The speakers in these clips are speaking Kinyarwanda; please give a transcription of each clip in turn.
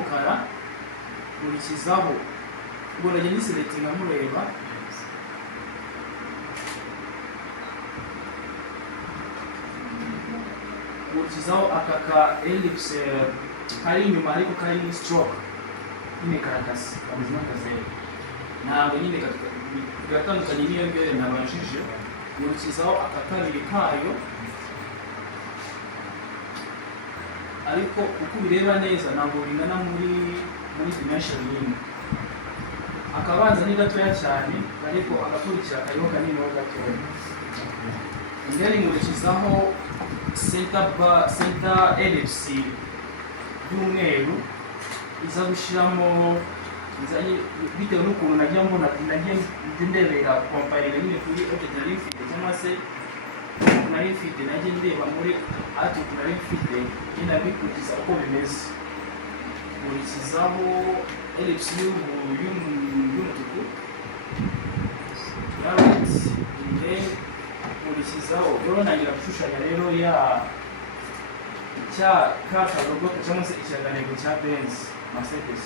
y'umukara nkurikizaho ubwo nagiye niselectinga mureba nkurikizaho aka ka ellipse kari inyuma ariko kari ni stroke nyine karakase kameze nk'akazeru ntabwo nyine gatandukanye n'iyo mbere nabajije nkurikizaho aka kabiri kayo ariko uko ubireba neza ntabwo bingana muri dimension imwe akabanza ni gatoya cyane ariko agakurikira kariho kanini ho gatoya ngeri nkurikizaho center ellipse y'umweru iza gushiramo bitewe n'ukuntu nagiye mbona nagiye ndebera komparira nyine kuri object nari mfite cyangwa se nari mfite nagiye ndeba muri ariko nari mfite nyine bikurikiza uko bimeze nkurikizaho ellipse y'umutuku yaranze nkurikizaho rero ntangira gushushanya rero ya karogoto cyangwa se ikirangantego cya Benz Mercedes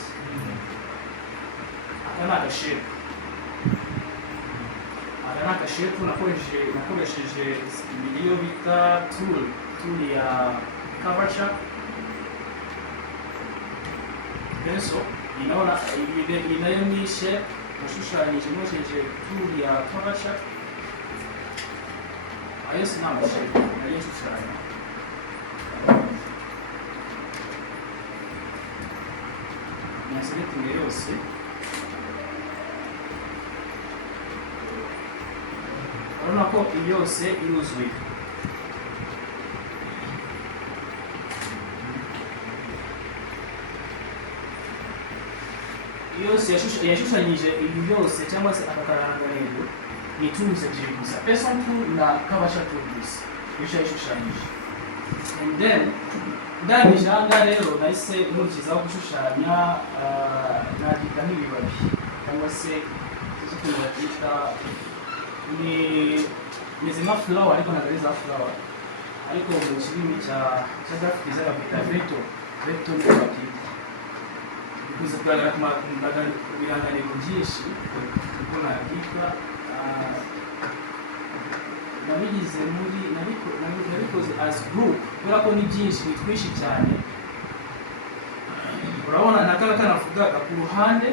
aka ni agashepu nakoresheje iyo bita tool ya curvature pencil iyi nayo nishe nashushanyije nkoresheje tool ya curvature ayo si n'amashepu nayo nshushanya selecting yose urabona ko yose iruzuye yose yashushanyije ibi yose cyangwa se akakarangantego ni tools ebyiri gusa person tool na curvature tool gusa nicyo yashushanyije and then ndangije ahangaha rero nahise nkurikizaho gushushanya nabyita nk'ibibabi cyangwa se ukuntu babyita ni meze nka flower ariko ntabwo ari za flower ariko mu kirimi cya graphic design babyita vector niyo babyita bikunze kugaragara ku birangantego byinshi uko nabyita nabigize nabikoze as group kubera ko ni byinshi ni twinshi cyane urabona nakaka kanavugaga ku ruhande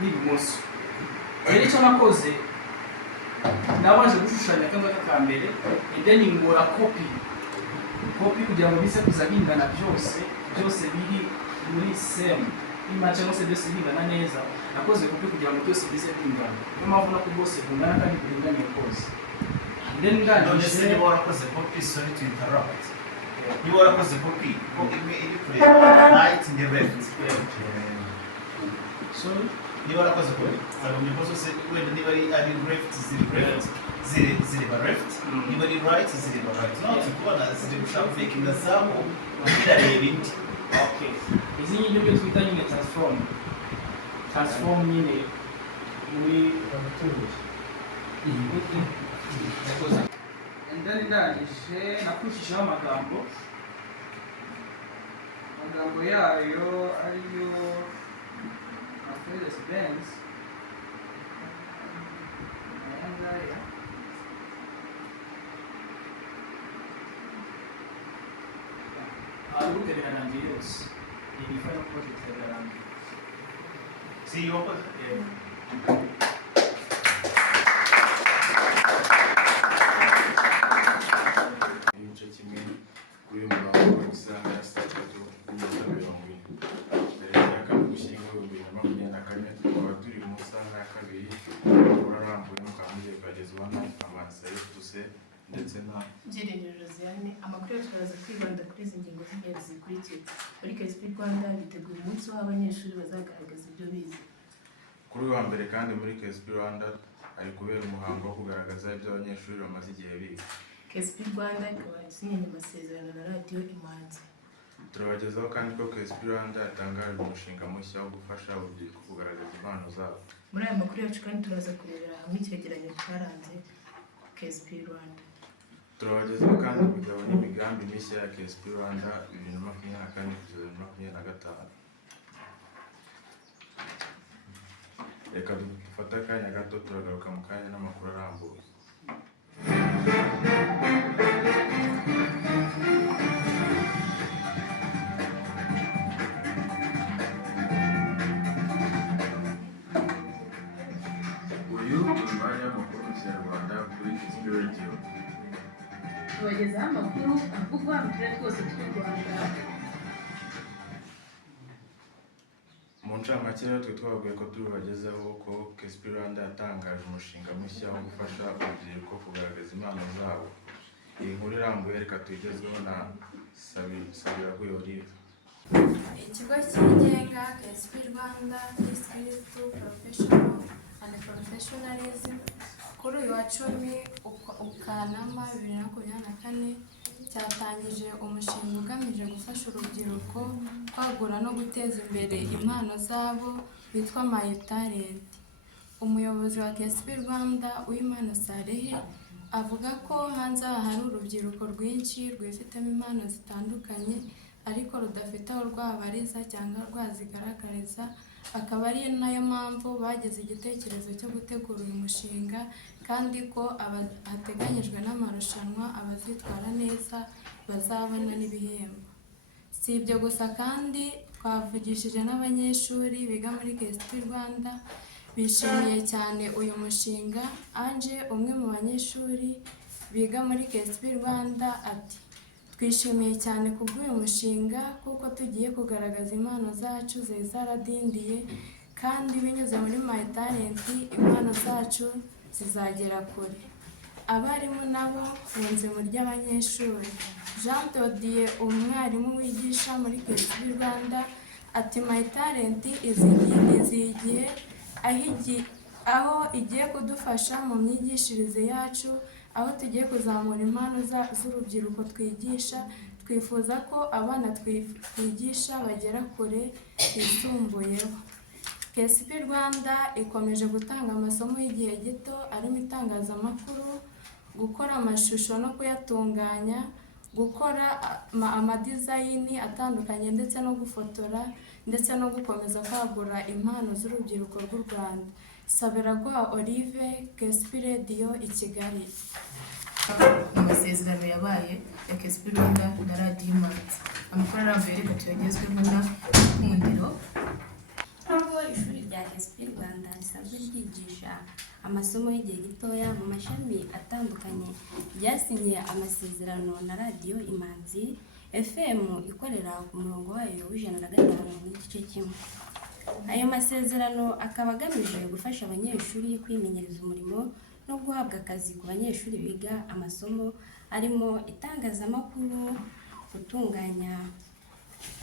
n'ibumoso rero icyo nakoze nabanje gushushanya akangaka ka mbere and then ngora copy kugira ngo bise kuza bingana byose biri muri same image cyangwa se byose bingana neza nakoze copy kugira ngo byose bise bingana niyo mpamvu nako bose bingana kandi biringaniye kose then ndangije niba warakoze copy sorry to interrupt niba warakoze copy imwe iri kureba right in the left sorry niba warakoze copy sagomye ko zose wenda niba ari left ziri ba left niba ari right ziri ba right no tukubona ziri gushaka making zabo birareba indi okay izi nyine byo twita nyine transform nyine muri abaturage and then ndangije nakushishaho amagambo yayo ariyo Mercedes Benz ayangaya aruterera nanjye yose iyi final project yarangiye see you open igice kimwe kuri uyu murongo w'isaha ya saa tatu n'iminota 20 mbere ya kabiri gushyingo 2024 tukaba turi mu saha ya kabiri urarambuye n'ukamugiye kugezwa n'amasayo tuse ndetse na Byiringiro Josiane. Amakuru yacu araza kwibanda kuri izi ngingo z'ingenzi zikurikira. Muri KSP Rwanda biteguye umunsi w'abanyeshuri bazagaragaza ibyo bize. kuri wa mbere kandi muri KSP Rwanda ari kubera umuhango wo kugaragaza ibyo abanyeshuri bamaze igihe biga. KSP Rwanda ikaba isinyanye amasezerano na radiyo Imanzi. Turabagezaho kandi ko KSP Rwanda yatangaje umushinga mushya wo gufasha urubyiruko kugaragaza impano zabo. Muri aya makuru yacu kandi turaza kurebera hamwe icyegeranyo cyaranze KSP Rwanda. turabagezaho kandi imigabo n'imigambi mishya ya KSP Rwanda 2024-2025. Reka dufate akanya gato turagaruka mu kanya n'amakuru arambuye. Uyu ni umwanya w'amakuru mu Kinyarwanda kuri KSP Radio. tubagezaho amakuru avugwa mu turere twose tw'u Rwanda. Mu ncamake rero twe twababwiye ko tubagezaho ko KSP Rwanda yatangaje umushinga mushya wo gufasha urubyiruko kugaragaza impano zabo. Iyi nkuru irambuye reka tuyigezweho na Sabiraguye Olive. Ikigo cyigenga KSP Rwanda Institute to Professional and Professionalism kuri uyu wa 10 Ukanama 2024 cyatangije umushinga ugamije gufasha urubyiruko kwagura no guteza imbere impano zabo witwa My Talent. Umuyobozi wa KSP Rwanda Uwimana Sarehe avuga ko hanze hari urubyiruko rwinshi rwifitemo impano zitandukanye ariko rudafite aho rwabariza cyangwa rwazigaragariza, akaba ari nayo mpamvu bagize igitekerezo cyo gutegura uyu mushinga kandi ko hateganyijwe n'amarushanwa abazitwara neza bazabona n'ibihembo. Si ibyo gusa kandi twavugishije n'abanyeshuri biga muri KSP Rwanda bishimiye cyane uyu mushinga. Anje umwe mu banyeshuri biga muri KSP Rwanda ati twishimiye cyane kubw'uyu mushinga kuko tugiye kugaragaza impano zacu zari zaradindiye kandi binyuze muri My Talent impano zacu zizagera kure. Abarimu nabo bunze mu ry'abanyeshuri. Jean Dodier umwarimu wigisha muri KSP Rwanda ati My Talent izigiye aho igiye kudufasha mu myigishirize yacu, aho tugiye kuzamura impano z'urubyiruko twigisha. Twifuza ko abana twigisha bagera kure yisumbuyeho. KSP Rwanda ikomeje gutanga amasomo y'igihe gito arimo itangazamakuru, gukora amashusho no kuyatunganya, gukora amadizayini atandukanye ndetse no gufotora ndetse no gukomeza kwagura impano z'urubyiruko rw'u Rwanda. Sabiraguye Olive, KSP Radio i Kigali. Amasezerano yabaye ya KSP Rwanda na Radio Imanzi. Amakuru arambuye reka tuyagezweho na Nkundiro. Nubwo ishuri rya KSP Rwanda risanzwe ryigisha amasomo y'igihe gitoya mu mashami atandukanye, ryasinyiye amasezerano na Radio Imanzi FM ikorera ku murongo wayo w'105 n'igice kimwe. Ayo masezerano akaba agamije gufasha abanyeshuri kwimenyereza umurimo no guhabwa akazi ku banyeshuri biga amasomo arimo itangazamakuru, gutunganya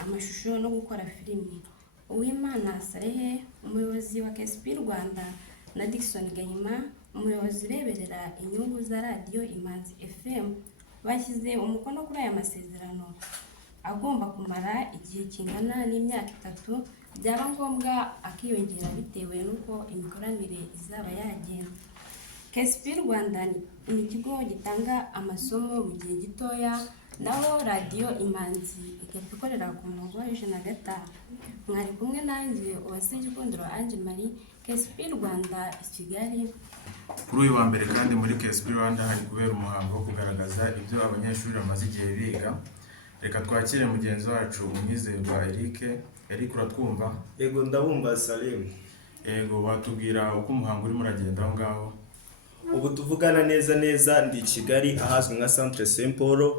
amashusho no gukora filimi. Uwimana Sarehe umuyobozi wa KSP Rwanda na Dickson Gahima umuyobozi ureberera inyungu za Radio Imanzi FM bashyize umukono kuri aya masezerano agomba kumara igihe kingana n'imyaka 3, byaba ngombwa akiyongera bitewe n'uko imikoranire izaba yagenda. KSP Rwanda ni ikigo gitanga amasomo mu gihe gitoya, naho Radio Imanzi ikorera ku murongo wa 105. Mwari kumwe nanjye Uwasengikundiro Ange Marie, KSP Rwanda i Kigali. Kuri uyu wa mbere kandi muri KSP Rwanda hari kubera umuhango wo kugaragaza ibyo abanyeshuri bamaze igihe biga. Reka twakire mugenzi wacu Umwizerwa Eric, uratwumva? Yego ndabumva Salim. Yego, watubwira uko umuhango urimo uragenda aho ngaho? Ubu tuvugana neza ndi Kigali ahazwi nka Centre Saint Paul.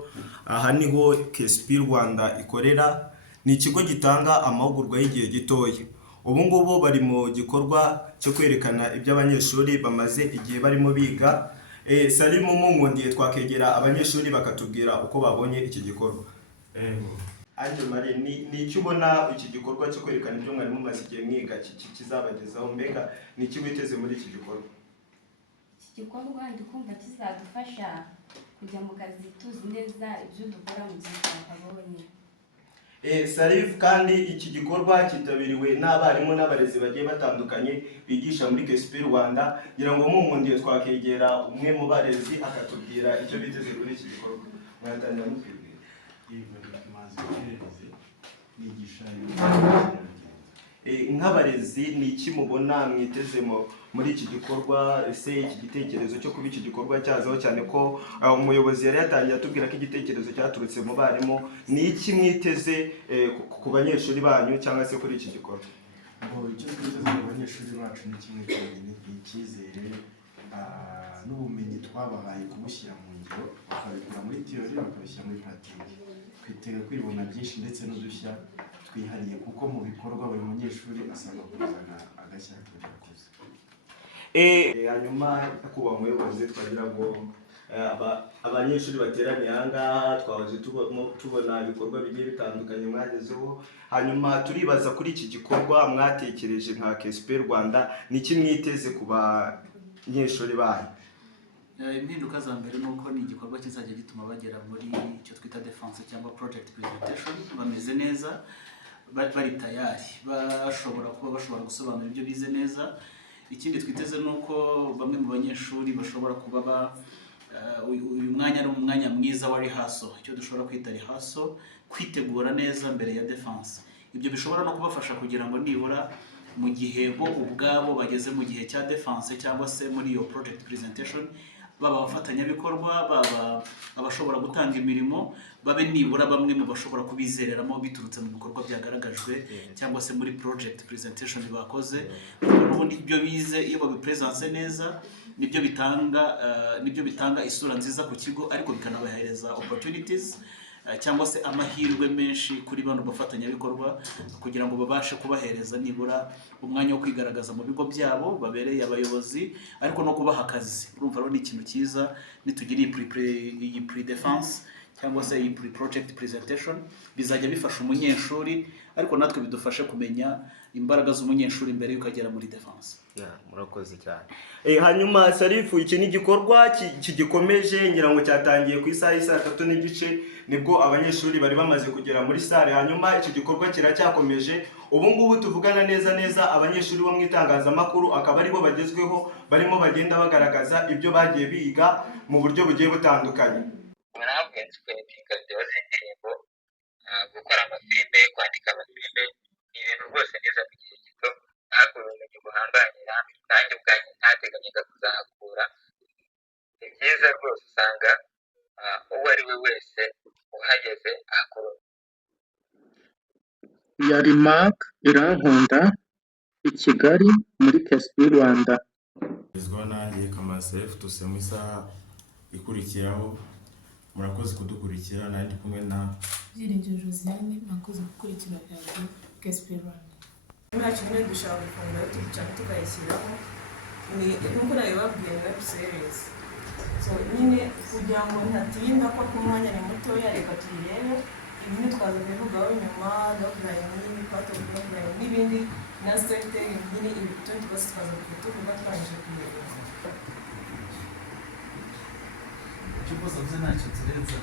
Aha niho KSP Rwanda ikorera. Ni ikigo gitanga amahugurwa y'igihe gitoya. Ubu ngubu bari mu gikorwa cyo kwerekana ibyo abanyeshuri bamaze igihe barimo biga. Salim mungundiye twakegera abanyeshuri bakatubwira uko babonye iki gikorwa. Ange Marie, ni icyo ubona iki gikorwa cyo kwerekana ibyo mwari mumaze igihe mwiga kizabagezaho, mbega ni iki witeze muri iki gikorwa? Iki gikorwa ndikumva kizadufasha kujya mu kazi tuzi neza ibyo dukora mu gihe twabonye. Sarif kandi iki gikorwa cyitabiriwe n'abarimu n'abarezi bagiye batandukanye bigisha muri KSP Rwanda, ngira ngo munkundiye twakegera umwe mu barezi akatubwira icyo biteze kuri iki gikorwa. Mwatangira mutwibwira. Nk'abarezi ni iki mubona mwitezemo muri iki gikorwa? Ese iki gitekerezo cyo kuba iki gikorwa cyazaho, cyane ko umuyobozi yari yatangiye atubwira ko igitekerezo cyaturutse mu barimu, ni iki mwiteze ku banyeshuri banyu cyangwa se kuri iki gikorwa? Icyo twiteze mu banyeshuri bacu ni kimwe cyonyine, ni icyizere n'ubumenyi twabahaye kubushyira mu ngiro, bakabikura muri theory bakabishyira muri pratique. Twitega kwibona byinshi ndetse n'udushya twihariye, kuko mu bikorwa buri munyeshuri asabwa kuzana agashya k'ubuyobozi. Hanyuma kuba umuyobozi twagira ngo abanyeshuri bateraniye aha ngaha twahoze tubona ibikorwa bigiye bitandukanye mwagezeho, hanyuma turibaza kuri iki gikorwa mwatekereje nka KSP Rwanda, ni iki mwiteze ku banyeshuri banyu? Impinduka za mbere ni uko ni igikorwa kizajya gituma bagera muri icyo twita DEFANCE cyangwa Project Presantation bameze neza, bari tayari, bashobora gusobanura ibyo bize neza. Ikindi twiteze ni uko bamwe mu banyeshuri bashobora kuba uyu mwanya ari umwanya mwiza wa rehearsal, icyo dushobora kwita rehearsal, kwitegura neza mbere ya DEFANCE. Ibyo bishobora no kubafasha kugira ngo nibura mu gihe bo ubwabo bageze mu gihe cya DEFANCE cyangwa se muri iyo Project Presantation, baba abafatanyabikorwa, baba abashobora gutanga imirimo, babe nibura bamwe mu bashobora kubizereramo biturutse mu bikorwa byagaragajwe cyangwa se muri Project Presantation bakoze. Ubundi ibyo bize iyo babipresence neza nibyo bitanga isura nziza ku kigo, ariko bikanabahereza opportunities cyangwa se amahirwe menshi kuri bano bafatanyabikorwa kugira ngo babashe kubahereza nibura umwanya wo kwigaragaza mu bigo byabo, babereye abayobozi, ariko no kubaha akazi. Urumva rero ni ikintu cyiza nitugira iyi pre-defense cyangwa se iyi project presentation, bizajya bifasha umunyeshuri, ariko natwe bidufashe kumenya imbaraga z'umunyeshuri mbere yuko agera muri defense. Murakoze cyane. Hanyuma Sarifu, iki ni igikorwa kigikomeje, ngira ngo cyatangiye ku isaha 3:30 nibwo abanyeshuri bari bamaze kugera muri sale. Hanyuma iki gikorwa kiracyakomeje. Ubu ngubu tuvugana neza abanyeshuri bo mu itangazamakuru akaba ari bo bagezweho, barimo bagenda bagaragaza ibyo bagiye biga mu buryo bugiye butandukanye. Ntabwo twiga byose indirimbo, gukora amafilme, kwandika amafilme, ibintu rwose neza mu gihe gito, ariko ubumenyi buhambanira nanjye ubwanjye ntateganyaga kuzahakura. Ni byiza rwose, usanga uwo ari we wese uhageze ahakura. Yari Mark Irankunda i Kigali muri KSP Rwanda. Izwa nanjye Kamasef tuse mu isaha ikurikiraho. Murakoze kudukurikira, nandi kumwe na Byiringiro Josiane, mwakoze gukurikira radio KSP Rwanda. Mwacu ne dushaka gufungura tucyane tukayishyiraho ni nkuko nayo babwiye web series. So nyine kugira ngo ntatinda ko ku mwanya ni mutoya, reka tuyirebe ibintu twaza kuvugaho nyuma, document pato document n'ibindi na storytelling nyine ibintu twose twaza kuvuga twanje kuyireba. Kiboza ntacyo turenza.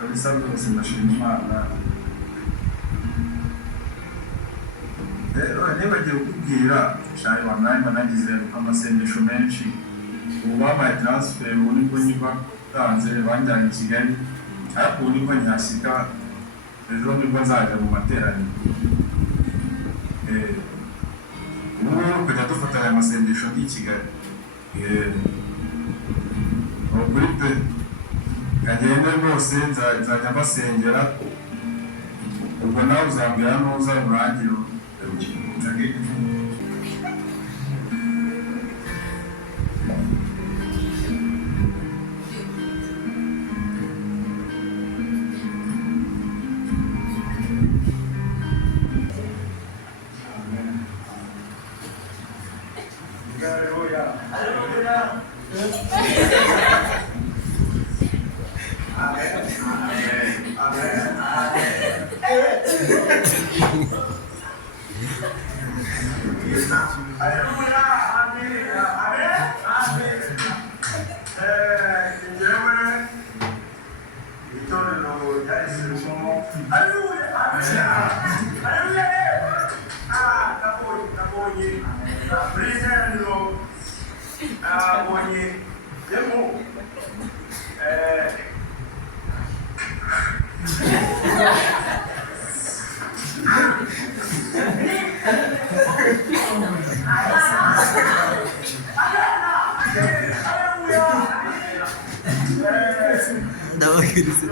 kabisa rwose ndashima Imana. Nibagiwe kukubwira cyane wananyuma nagize amasengesho menshi, ubu bampaye transfer, ubu nibwo nyiva utanze banjyanye i Kigali, ariko ubu nibwo nyashyika, ejo nibwo nzajya mu materaniro. Ubu ngubu kujya dufatanya amasengesho ndi i Kigali. Ukuri pe kagende rwose nzajya mbasengera, ubwo nawe uzambwira nuza urangire ndabakiriza